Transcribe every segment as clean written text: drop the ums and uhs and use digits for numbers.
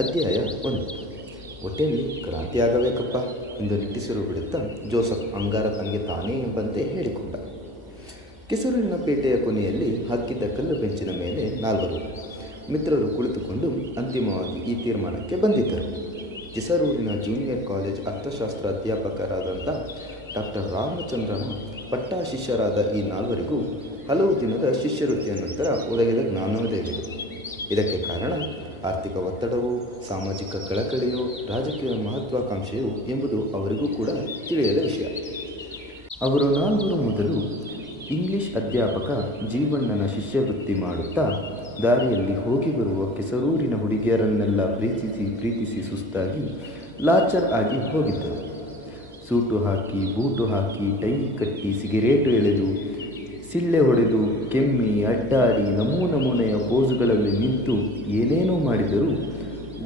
ಅಧ್ಯಾಯ 1. ಹೊಟ್ಟೆಯಲ್ಲಿ ಕ್ರಾಂತಿಯಾಗಬೇಕಪ್ಪ ಎಂದು ನಿಟ್ಟುಸಿರು ಬಿಡುತ್ತಾ ಜೋಸೆಫ್ ಅಂಗಾರ ತನಗೆ ತಾನೇ ಎಂಬಂತೆ ಹೇಳಿಕೊಂಡ. ಕೆಸರೂರಿನ ಪೇಟೆಯ ಕೊನೆಯಲ್ಲಿ ಹಾಕಿದ್ದ ಕಲ್ಲು ಬೆಂಚಿನ ಮೇಲೆ 4 ಮಿತ್ರರು ಕುಳಿತುಕೊಂಡು ಅಂತಿಮವಾಗಿ ಈ ತೀರ್ಮಾನಕ್ಕೆ ಬಂದಿದ್ದರು. ಕೆಸರೂರಿನ ಜೂನಿಯರ್ ಕಾಲೇಜ್ ಅರ್ಥಶಾಸ್ತ್ರ ಅಧ್ಯಾಪಕರಾದಂಥ ಡಾಕ್ಟರ್ ರಾಮಚಂದ್ರನ ಪಟ್ಟಾ ಶಿಷ್ಯರಾದ ಈ 4 ಹಲವು ದಿನದ ಶಿಷ್ಯವೃತ್ತಿಯ ನಂತರ ಒದಗಿದ ಜ್ಞಾನೋದಯವಿದೆ. ಇದಕ್ಕೆ ಕಾರಣ ಆರ್ಥಿಕ ಒತ್ತಡವು, ಸಾಮಾಜಿಕ ಕಳಕಳಿಯೋ, ರಾಜಕೀಯ ಮಹತ್ವಾಕಾಂಕ್ಷೆಯೋ ಎಂಬುದು ಅವರಿಗೂ ಕೂಡ ತಿಳಿಯದ ವಿಷಯ. ಅವರು 4 ಮೊದಲು ಇಂಗ್ಲಿಷ್ ಅಧ್ಯಾಪಕ ಜೀವಣ್ಣನ ಶಿಷ್ಯವೃತ್ತಿ ಮಾಡುತ್ತಾ ದಾರಿಯಲ್ಲಿ ಹೋಗಿ ಬರುವ ಕೆಸರೂರಿನ ಹುಡುಗಿಯರನ್ನೆಲ್ಲ ಪ್ರೀತಿಸಿ ಸುಸ್ತಾಗಿ ಲಾಚರ್ ಆಗಿ ಹೋಗಿದ್ದರು. ಸೂಟು ಹಾಕಿ, ಬೂಟು ಹಾಕಿ, ಟೈ ಕಟ್ಟಿ, ಸಿಗರೇಟು ಎಳೆದು, ಸಿಳ್ಳೆ ಹೊಡೆದು, ಕೆಮ್ಮಿ, ಅಡ್ಡಾಡಿ, ನಮೂನೆಯ ಪೋಸುಗಳಲ್ಲಿ ನಿಂತು ಏನೇನೋ ಮಾಡಿದರೂ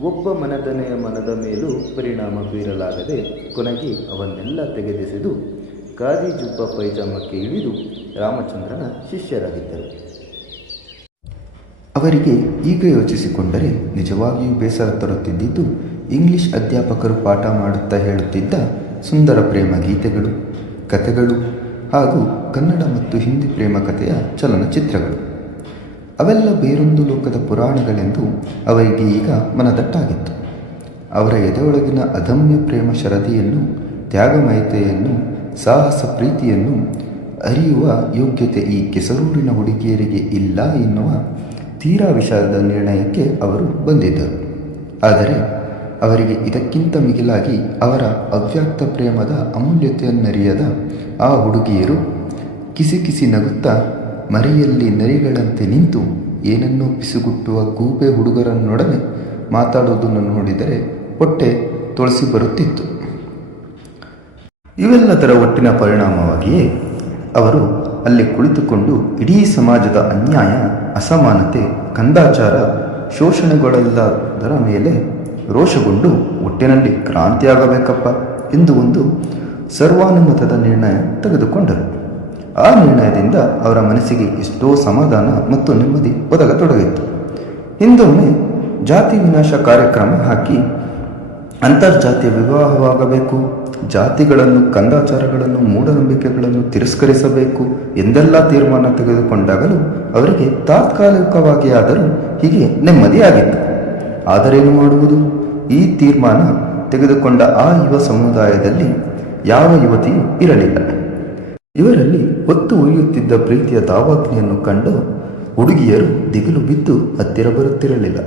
ಒಬ್ಬ ಮನದನೆಯ ಮನದ ಮೇಲೂ ಪರಿಣಾಮ ಬೀರಲಾಗದೆ ಕೊನೆಗೆ ಅವನ್ನೆಲ್ಲ ತೆಗೆದೆಸೆದು ಖಾದಿ ಜುಬ್ಬ ಪೈಜಾಮಕ್ಕೆ ಇಳಿದು ರಾಮಚಂದ್ರನ ಶಿಷ್ಯರಾಗಿದ್ದರು. ಅವರಿಗೆ ಈಗ ಯೋಚಿಸಿಕೊಂಡರೆ ನಿಜವಾಗಿಯೂ ಬೇಸರ ತರುತ್ತಿದ್ದಿದ್ದು ಇಂಗ್ಲಿಷ್ ಅಧ್ಯಾಪಕರು ಪಾಠ ಮಾಡುತ್ತಾ ಹೇಳುತ್ತಿದ್ದ ಸುಂದರ ಪ್ರೇಮ ಗೀತೆಗಳು, ಕಥೆಗಳು ಹಾಗೂ ಕನ್ನಡ ಮತ್ತು ಹಿಂದಿ ಪ್ರೇಮ ಕಥೆಯ ಚಲನಚಿತ್ರಗಳು. ಅವೆಲ್ಲ ಬೇರೊಂದು ಲೋಕದ ಪುರಾಣಗಳೆಂದು ಅವರಿಗೆ ಈಗ ಮನದಟ್ಟಾಗಿತ್ತು. ಅವರ ಎದೆಯೊಳಗಿನ ಅದಮ್ಯ ಪ್ರೇಮ ಶರದಿಯನ್ನು, ತ್ಯಾಗಮಯತೆಯನ್ನು, ಸಾಹಸ ಪ್ರೀತಿಯನ್ನು ಅರಿಯುವ ಯೋಗ್ಯತೆ ಈ ಕೆಸರೂರಿನ ಹುಡುಗಿಯರಿಗೆ ಇಲ್ಲ ಎನ್ನುವ ತೀರಾ ವಿಷಾದದ ನಿರ್ಣಯಕ್ಕೆ ಅವರು ಬಂದಿದ್ದರು. ಆದರೆ ಅವರಿಗೆ ಇದಕ್ಕಿಂತ ಮಿಗಿಲಾಗಿ ಅವರ ಅವ್ಯಕ್ತ ಪ್ರೇಮದ ಅಮೂಲ್ಯತೆಯನ್ನರಿಯದ ಆ ಹುಡುಗಿಯರು ಕಿಸಿ ನಗುತ್ತಾ ಮರೆಯಲ್ಲಿ ನರಿಗಳಂತೆ ನಿಂತು ಏನನ್ನೋ ಪಿಸುಗುಟ್ಟುವ ಗೂಬೆ ಹುಡುಗರನ್ನೊಡನೆ ಮಾತಾಡುವುದನ್ನು ನೋಡಿದರೆ ಹೊಟ್ಟೆ ತೊಳಸಿ ಬರುತ್ತಿತ್ತು. ಇವೆಲ್ಲದರ ಒಟ್ಟಿನ ಪರಿಣಾಮವಾಗಿಯೇ ಅವರು ಅಲ್ಲಿ ಕುಳಿತುಕೊಂಡು ಇಡೀ ಸಮಾಜದ ಅನ್ಯಾಯ, ಅಸಮಾನತೆ, ಕಂದಾಚಾರ, ಶೋಷಣೆಗಳೆಲ್ಲದರ ಮೇಲೆ ರೋಷಗೊಂಡು ಒಟ್ಟಿನಲ್ಲಿ ಕ್ರಾಂತಿಯಾಗಬೇಕಪ್ಪ ಎಂದು ಒಂದು ಸರ್ವಾನುಮತದ ನಿರ್ಣಯ ತೆಗೆದುಕೊಂಡರು. ಆ ನಿರ್ಣಯದಿಂದ ಅವರ ಮನಸ್ಸಿಗೆ ಎಷ್ಟೋ ಸಮಾಧಾನ ಮತ್ತು ನೆಮ್ಮದಿ ಒದಗತೊಡಗಿತ್ತು. ಹಿಂದೊಮ್ಮೆ ಜಾತಿ ವಿನಾಶ ಕಾರ್ಯಕ್ರಮ ಹಾಕಿ ಅಂತರ್ಜಾತೀಯ ವಿವಾಹವಾಗಬೇಕು, ಜಾತಿಗಳನ್ನು, ಕಂದಾಚಾರಗಳನ್ನು, ಮೂಢನಂಬಿಕೆಗಳನ್ನು ತಿರಸ್ಕರಿಸಬೇಕು ಎಂದೆಲ್ಲ ತೀರ್ಮಾನ ತೆಗೆದುಕೊಂಡಾಗಲೂ ಅವರಿಗೆ ತಾತ್ಕಾಲಿಕವಾಗಿ ಆದರೂ ಹೀಗೆ ನೆಮ್ಮದಿಯಾಗಿತ್ತು. ಆದರೇನು ಮಾಡುವುದು? ಈ ತೀರ್ಮಾನ ತೆಗೆದುಕೊಂಡ ಆ ಯುವ ಸಮುದಾಯದಲ್ಲಿ ಯಾವ ಯುವತಿಯೂ ಇರಲಿಲ್ಲ. ಇವರಲ್ಲಿ ಹೊತ್ತು ಉರಿಯುತ್ತಿದ್ದ ಪ್ರೀತಿಯ ದಾವಾಗ್ನಿಯನ್ನು ಕಂಡು ಹುಡುಗಿಯರು ದಿಗಿಲು ಬಿದ್ದು ಹತ್ತಿರ ಬರುತ್ತಿರಲಿಲ್ಲ.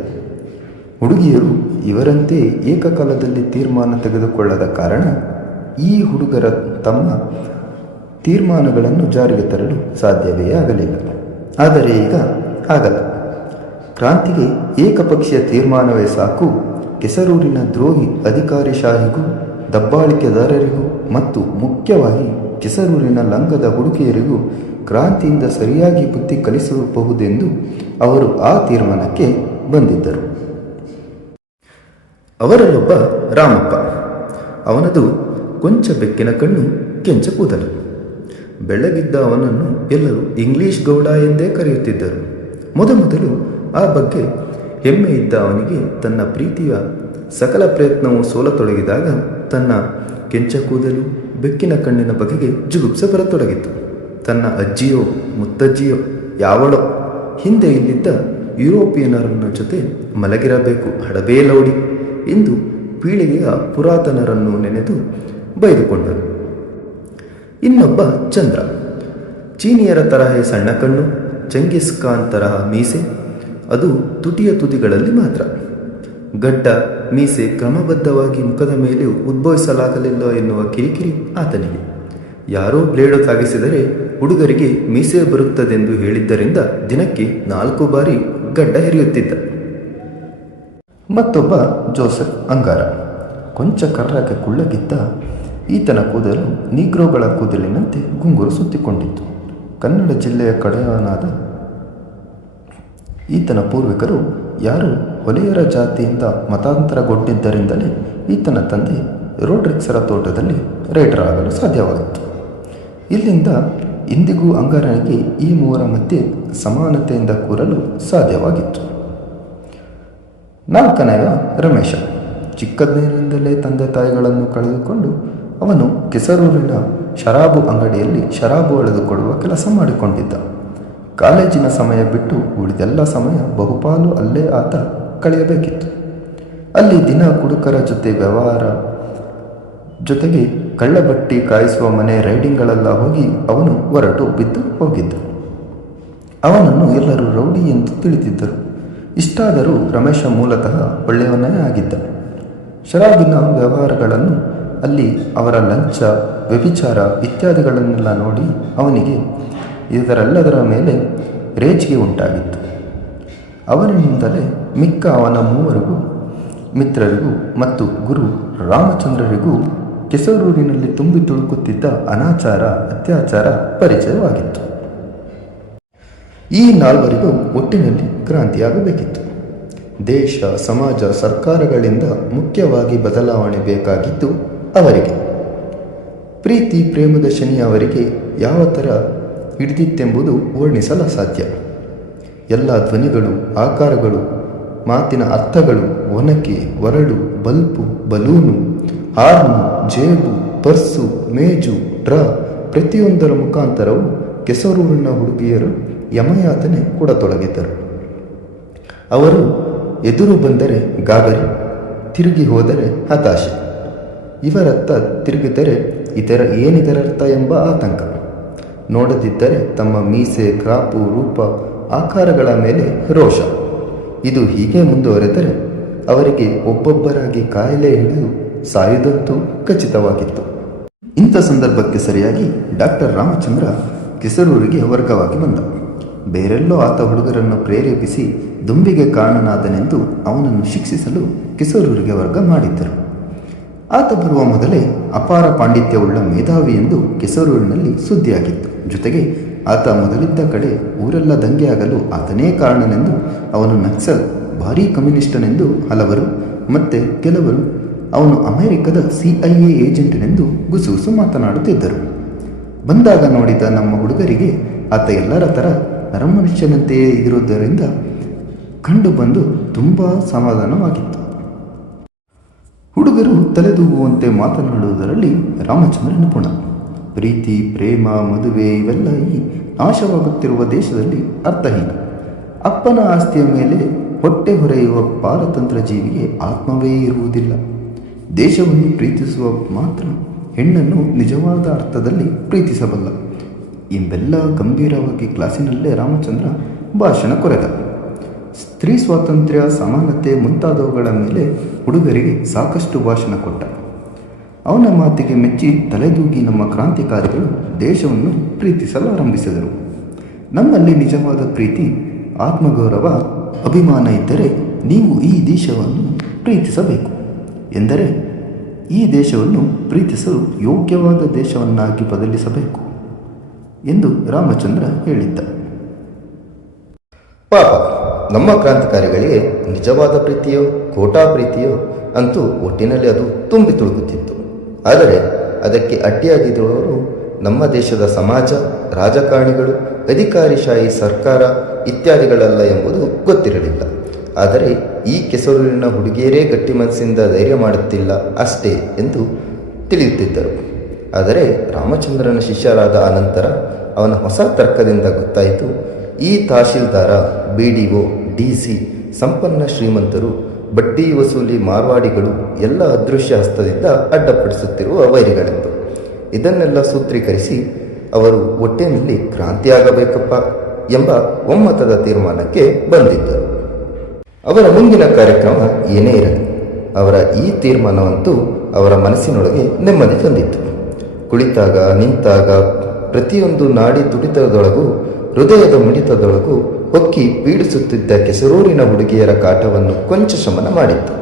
ಹುಡುಗಿಯರು ಇವರಂತೆ ಏಕಕಾಲದಲ್ಲಿ ತೀರ್ಮಾನ ತೆಗೆದುಕೊಳ್ಳದ ಕಾರಣ ಈ ಹುಡುಗರ ತಮ್ಮ ತೀರ್ಮಾನಗಳನ್ನು ಜಾರಿಗೆ ತರಲು ಸಾಧ್ಯವೇ ಆಗಲಿಲ್ಲ. ಆದರೆ ಈಗ ಹಾಗಲ್ಲ. ಕ್ರಾಂತಿಗೆ ಏಕಪಕ್ಷೀಯ ತೀರ್ಮಾನವೇ ಸಾಕು. ಕೆಸರೂರಿನ ದ್ರೋಹಿ ಅಧಿಕಾರಿಶಾಹಿಗೂ, ದಬ್ಬಾಳಿಕೆದಾರರಿಗೂ ಮತ್ತು ಮುಖ್ಯವಾಗಿ ಕೆಸರೂರಿನ ಲಂಗದ ಹುಡುಗಿಯರಿಗೂ ಕ್ರಾಂತಿಯಿಂದ ಸರಿಯಾಗಿ ಬುದ್ಧಿ ಕಲಿಸಬಹುದೆಂದು ಅವರು ಆ ತೀರ್ಮಾನಕ್ಕೆ ಬಂದಿದ್ದರು. ಅವರಲ್ಲೊಬ್ಬ ರಾಮಪ್ಪ. ಅವನದು ಕೊಂಚ ಬೆಕ್ಕಿನ ಕಣ್ಣು, ಕೆಂಚ ಕೂದಲು. ಬೆಳ್ಳಗಿದ್ದ ಅವನನ್ನು ಎಲ್ಲರೂ ಇಂಗ್ಲಿಷ್ ಗೌಡ ಎಂದೇ ಕರೆಯುತ್ತಿದ್ದರು. ಮೊದಲು ಆ ಬಗ್ಗೆ ಹೆಮ್ಮೆ ಇದ್ದ ಅವನಿಗೆ ತನ್ನ ಪ್ರೀತಿಯ ಸಕಲ ಪ್ರಯತ್ನವು ಸೋಲತೊಡಗಿದಾಗ ತನ್ನ ಕೆಂಚ ಕೂದಲು, ಬೆಕ್ಕಿನ ಕಣ್ಣಿನ ಬಗೆಗೆ ಜುಗುಪ್ಸೆ ಬರತೊಡಗಿತು. ತನ್ನ ಅಜ್ಜಿಯೋ ಮುತ್ತಜ್ಜಿಯೋ ಯಾವಳೋ ಹಿಂದೆ ಇಲ್ಲಿದ್ದ ಯುರೋಪಿಯನರನ್ನ ಜೊತೆ ಮಲಗಿರಬೇಕು ಹಡಬೇ ಲೌಡಿ ಎಂದು ಪೀಳಿಗೆಯ ಪುರಾತನರನ್ನು ನೆನೆದು ಬೈದುಕೊಂಡರು. ಇನ್ನೊಬ್ಬ ಚಂದ್ರ. ಚೀನಿಯರ ತರಹೇ ಸಣ್ಣ ಕಣ್ಣು, ಚೆಂಗಿಸ್ ಖಾನ್ ತರಹ ಮೀಸೆ, ಅದು ತುಟಿಯ ತುದಿಗಳಲ್ಲಿ ಮಾತ್ರ. ಗಡ್ಡ ಮೀಸೆ ಕ್ರಮಬದ್ಧವಾಗಿ ಮುಖದ ಮೇಲೆ ಉದ್ಭವಿಸಲಾಗಲಿಲ್ಲ ಎನ್ನುವ ಕಿರಿಕಿರಿ ಆತನಿಗೆ. ಯಾರೋ ಬ್ಲೇಡು ತಾಗಿಸಿದರೆ ಹುಡುಗರಿಗೆ ಮೀಸೆ ಬರುತ್ತದೆಂದು ಹೇಳಿದ್ದರಿಂದ ದಿನಕ್ಕೆ 4 ಬಾರಿ ಗಡ್ಡ ಹೆರಿಯುತ್ತಿದ್ದ. ಮತ್ತೊಬ್ಬ ಜೋಸೆಫ್ ಅಂಗಾರ. ಕೊಂಚ ಕರ್ರಗೆ ಕುಳ್ಳಗಿದ್ದ ಈತನ ಕೂದಲು ನೀಗ್ರೋಗಳ ಕೂದಲಿನಂತೆ ಗುಂಗುರು ಸುತ್ತಿಕೊಂಡಿತ್ತು. ಕನ್ನಡ ಜಿಲ್ಲೆಯ ಕಡೆಯವನಾದ ಈತನ ಪೂರ್ವಿಕರು ಯಾರು ಹೊಲೆಯರ ಜಾತಿಯಿಂದ ಮತಾಂತರಗೊಂಡಿದ್ದರಿಂದಲೇ ಈತನ ತಂದೆ ರೋಡ್ರಿಕ್ಸರ ತೋಟದಲ್ಲಿ ರೈಟರ್ ಆಗಲು ಸಾಧ್ಯವಾಗಿತ್ತು. ಇಲ್ಲಿಂದ ಇಂದಿಗೂ ಅಂಗಾರನಿಗೆ ಈ 3 ಮಧ್ಯೆ ಸಮಾನತೆಯಿಂದ ಕೂರಲು ಸಾಧ್ಯವಾಗಿತ್ತು. ನಾಲ್ಕನೆಯ ರಮೇಶ. ಚಿಕ್ಕಂದಿನಿಂದಲೇ ತಂದೆ ತಾಯಿಗಳನ್ನು ಕಳೆದುಕೊಂಡು ಅವನು ಕೆಸರೂರಿನ ಶರಾಬು ಅಂಗಡಿಯಲ್ಲಿ ಶರಾಬು ಎಳೆದುಕೊಡುವ ಕೆಲಸ ಮಾಡಿಕೊಂಡಿದ್ದ. ಕಾಲೇಜಿನ ಸಮಯ ಬಿಟ್ಟು ಉಳಿದೆಲ್ಲ ಸಮಯ ಬಹುಪಾಲು ಅಲ್ಲೇ ಆತ ಕಳೆಯಬೇಕಿತ್ತು. ಅಲ್ಲಿ ದಿನ ಕುಡುಕರ ಜೊತೆ ವ್ಯವಹಾರ, ಜೊತೆಗೆ ಕಳ್ಳಬಟ್ಟಿ ಕಾಯಿಸುವ ಮನೆ ರೈಡಿಂಗ್ಗಳೆಲ್ಲ ಹೋಗಿ ಅವನು ಹೊರಟು ಬಿದ್ದು ಹೋಗಿದ್ದ. ಅವನನ್ನು ಎಲ್ಲರೂ ರೌಡಿ ಎಂದು ತಿಳಿದಿದ್ದರು. ಇಷ್ಟಾದರೂ ರಮೇಶ ಮೂಲತಃ ಒಳ್ಳೆಯವನೇ ಆಗಿದ್ದ. ಶರಾಬಿನ ವ್ಯವಹಾರಗಳನ್ನು, ಅಲ್ಲಿ ಅವರ ಲಂಚ, ವ್ಯಭಿಚಾರ ಇತ್ಯಾದಿಗಳನ್ನೆಲ್ಲ ನೋಡಿ ಅವನಿಗೆ ಇದರೆಲ್ಲದರ ಮೇಲೆ ರೇಜಿಗೆ ಉಂಟಾಗಿತ್ತು. ಅವನಿಂದಲೇ ಮಿಕ್ಕ ಅವನ ಮೂವರಿಗೂ ಮಿತ್ರರಿಗೂ ಮತ್ತು ಗುರು ರಾಮಚಂದ್ರರಿಗೂ ಕೆಸರೂರಿನಲ್ಲಿ ತುಂಬಿ ತುಳುಕುತ್ತಿದ್ದ ಅನಾಚಾರ, ಅತ್ಯಾಚಾರ ಪರಿಚಯವಾಗಿತ್ತು. ಈ ನಾಲ್ವರಿಗೂ ಒಟ್ಟಿನಲ್ಲಿ ಕ್ರಾಂತಿಯಾಗಬೇಕಿತ್ತು. ದೇಶ, ಸಮಾಜ, ಸರ್ಕಾರಗಳಿಂದ ಮುಖ್ಯವಾಗಿ ಬದಲಾವಣೆ ಬೇಕಾಗಿದ್ದು ಅವರಿಗೆ. ಪ್ರೀತಿ ಪ್ರೇಮದ ಶನಿ ಅವರಿಗೆ ಯಾವ ಥರ ಹಿಡಿದಿತ್ತೆಂಬುದು ವರ್ಣಿಸಲು ಅಸಾಧ್ಯ. ಎಲ್ಲ ಧ್ವನಿಗಳು, ಆಕಾರಗಳು, ಮಾತಿನ ಅರ್ಥಗಳು, ಒನಕೆ, ಒರಡು, ಬಲ್ಪು, ಬಲೂನು, ಹಾರ್ನು, ಜೇಬು, ಪರ್ಸು, ಮೇಜು, ಡ್ರಾ ಪ್ರತಿಯೊಂದರ ಮುಖಾಂತರವೂ ಕೆಸರೂರಿನ ಹುಡುಗಿಯರು ಯಮಯಾತನೆ ಕೊಡತೊಡಗಿದ್ದರು. ಅವರು ಎದುರು ಬಂದರೆ ಗಾಬರಿ, ತಿರುಗಿ ಹೋದರೆ ಹತಾಶೆ, ಇವರತ್ತ ತಿರುಗಿದರೆ ಏನಿದರರ್ಥ ಎಂಬ ಆತಂಕ, ನೋಡದಿದ್ದರೆ ತಮ್ಮ ಮೀಸೆ, ಕ್ರಾಪು, ರೂಪ, ಆಕಾರಗಳ ಮೇಲೆ ರೋಷ. ಇದು ಹೀಗೆ ಮುಂದುವರೆದರೆ ಅವರಿಗೆ ಒಬ್ಬೊಬ್ಬರಾಗಿ ಕಾಯಿಲೆ ಹಿಡಿದು ಸಾಯುವುದಂತೂ ಖಚಿತವಾಗಿತ್ತು. ಇಂಥ ಸಂದರ್ಭಕ್ಕೆ ಸರಿಯಾಗಿ ಡಾಕ್ಟರ್ ರಾಮಚಂದ್ರ ಕೆಸರೂರಿಗೆ ವರ್ಗವಾಗಿ ಬಂದ. ಬೇರೆಲ್ಲೋ ಆತ ಹುಡುಗರನ್ನು ಪ್ರೇರೇಪಿಸಿ ದುಂಬಿಗೆ ಕಾರಣನಾದನೆಂದು ಅವನನ್ನು ಶಿಕ್ಷಿಸಲು ಕೆಸರೂರಿಗೆ ವರ್ಗ ಮಾಡಿದ್ದರು. ಆತ ಬರುವ ಮೊದಲೇ ಅಪಾರ ಪಾಂಡಿತ್ಯವುಳ್ಳ ಮೇಧಾವಿ ಎಂದು ಕೆಸರೂರಿನಲ್ಲಿ ಸುದ್ದಿಯಾಗಿತ್ತು. ಜೊತೆಗೆ ಆತ ಮೊದಲಿದ್ದ ಕಡೆ ಊರೆಲ್ಲ ದಂಗೆಯಾಗಲು ಆತನೇ ಕಾರಣನೆಂದು, ಅವನು ನಕ್ಸಲ್, ಭಾರೀ ಕಮ್ಯುನಿಸ್ಟನೆಂದು ಹಲವರು, ಮತ್ತೆ ಕೆಲವರು ಅವನು ಅಮೆರಿಕದ CIA ಏಜೆಂಟನೆಂದು ಗುಸುಗುಸು ಮಾತನಾಡುತ್ತಿದ್ದರು. ಬಂದಾಗ ನೋಡಿದ ನಮ್ಮ ಹುಡುಗರಿಗೆ ಆತ ಎಲ್ಲರ ಥರ ನರಮನುಷ್ಯನಂತೆಯೇ ಇರುವುದರಿಂದ ಕಂಡು ಬಂದು ತುಂಬ ಸಮಾಧಾನವಾಗಿತ್ತು. ಹುಡುಗರು ತಲೆದೂಗುವಂತೆ ಮಾತನಾಡುವುದರಲ್ಲಿ ರಾಮಚಂದ್ರ ನಿಪುಣ. ಪ್ರೀತಿ, ಪ್ರೇಮ, ಮದುವೆ ಇವೆಲ್ಲ ಈ ನಾಶವಾಗುತ್ತಿರುವ ದೇಶದಲ್ಲಿ ಅರ್ಥಹೀನ. ಅಪ್ಪನ ಆಸ್ತಿಯ ಮೇಲೆ ಹೊಟ್ಟೆ ಹೊರೆಯುವ ಪಾರತಂತ್ರ ಜೀವಿಗೆ ಆತ್ಮವೇ ಇರುವುದಿಲ್ಲ. ದೇಶವನ್ನು ಪ್ರೀತಿಸುವ ಮಾತ್ರ ಹೆಣ್ಣನ್ನು ನಿಜವಾದ ಅರ್ಥದಲ್ಲಿ ಪ್ರೀತಿಸಬಲ್ಲ ಎಂಬೆಲ್ಲ ಗಂಭೀರವಾಗಿ ಕ್ಲಾಸಿನಲ್ಲೇ ರಾಮಚಂದ್ರ ಭಾಷಣ ಕೊರೆದ. ಸ್ತ್ರೀ ಸ್ವಾತಂತ್ರ್ಯ, ಸಮಾನತೆ ಮುಂತಾದವುಗಳ ಮೇಲೆ ಹುಡುಗರಿಗೆ ಸಾಕಷ್ಟು ಭಾಷಣ ಕೊಟ್ಟ. ಅವನ ಮಾತಿಗೆ ಮೆಚ್ಚಿ ತಲೆದೂಗಿ ನಮ್ಮ ಕ್ರಾಂತಿಕಾರಿಗಳು ದೇಶವನ್ನು ಪ್ರೀತಿಸಲು ಆರಂಭಿಸಿದರು. ನಮ್ಮಲ್ಲಿ ನಿಜವಾದ ಪ್ರೀತಿ, ಆತ್ಮಗೌರವ, ಅಭಿಮಾನ ಇದ್ದರೆ ನೀವು ಈ ದೇಶವನ್ನು ಪ್ರೀತಿಸಬೇಕು ಎಂದರೆ ಈ ದೇಶವನ್ನು ಪ್ರೀತಿಸಲು ಯೋಗ್ಯವಾದ ದೇಶವನ್ನಾಗಿ ಬದಲಿಸಬೇಕು ಎಂದು ರಾಮಚಂದ್ರ ಹೇಳಿದ್ದ. ಪಾಪ, ನಮ್ಮ ಕ್ರಾಂತಿಕಾರಿಗಳಿಗೆ ನಿಜವಾದ ಪ್ರೀತಿಯೋ ಕೋಟಾ ಪ್ರೀತಿಯೋ ಅಂತೂ ಒಟ್ಟಿನಲ್ಲಿ ಅದು ತುಂಬಿ ತುಳುಕುತ್ತಿತ್ತು. ಆದರೆ ಅದಕ್ಕೆ ಅಡ್ಡಿಯಾಗಿರುವವರು ನಮ್ಮ ದೇಶದ ಸಮಾಜ, ರಾಜಕಾರಣಿಗಳು, ಅಧಿಕಾರಿಶಾಹಿ ಸರ್ಕಾರ ಇತ್ಯಾದಿಗಳಲ್ಲ ಎಂಬುದು ಗೊತ್ತಿರಲಿಲ್ಲ. ಆದರೆ ಈ ಕೆಸರೂರಿನ ಹುಡುಗಿಯರೇ ಗಟ್ಟಿ ಮನಸ್ಸಿಂದ ಧೈರ್ಯ ಮಾಡುತ್ತಿಲ್ಲ ಅಷ್ಟೇ ಎಂದು ತಿಳಿಯುತ್ತಿದ್ದರು. ಆದರೆ ರಾಮಚಂದ್ರನ ಶಿಷ್ಯರಾದ ಅನಂತರ ಅವನ ಹೊಸ ತರ್ಕದಿಂದ ಗೊತ್ತಾಯಿತು, ಈ ತಹಶೀಲ್ದಾರ, BDO, DC, ಸಂಪನ್ನ ಶ್ರೀಮಂತರು, ಬಡ್ಡಿ ವಸೂಲಿ ಮಾರ್ವಾಡಿಗಳು ಎಲ್ಲ ಅದೃಶ್ಯ ಹಸ್ತದಿಂದ ಅಡ್ಡಪಡಿಸುತ್ತಿರುವ ವೈರಿಗಳೆಂದು. ಇದನ್ನೆಲ್ಲ ಸೂತ್ರೀಕರಿಸಿ ಅವರು ಒಟ್ಟಿನಲ್ಲಿ ಕ್ರಾಂತಿಯಾಗಬೇಕಪ್ಪ ಎಂಬ ಒಮ್ಮತದ ತೀರ್ಮಾನಕ್ಕೆ ಬಂದಿದ್ದರು. ಅವರ ಮುಂದಿನ ಕಾರ್ಯಕ್ರಮ ಏನೇ ಇರಲಿ, ಅವರ ಈ ತೀರ್ಮಾನವಂತೂ ಅವರ ಮನಸ್ಸಿನೊಳಗೆ ನೆಮ್ಮದಿ ತಂದಿತ್ತು. ಕುಳಿತಾಗ, ನಿಂತಾಗ ಪ್ರತಿಯೊಂದು ನಾಡಿ ತುಡಿತದೊಳಗೂ, ಹೃದಯದ ಮಿಡಿತದೊಳಗೂ ಹೊಕ್ಕಿ ಪೀಡಿಸುತ್ತಿದ್ದ ಕೆಸರೂರಿನ ಹುಡುಗಿಯರ ಕಾಟವನ್ನು ಕೊಂಚ ಶಮನ ಮಾಡಿತ್ತು.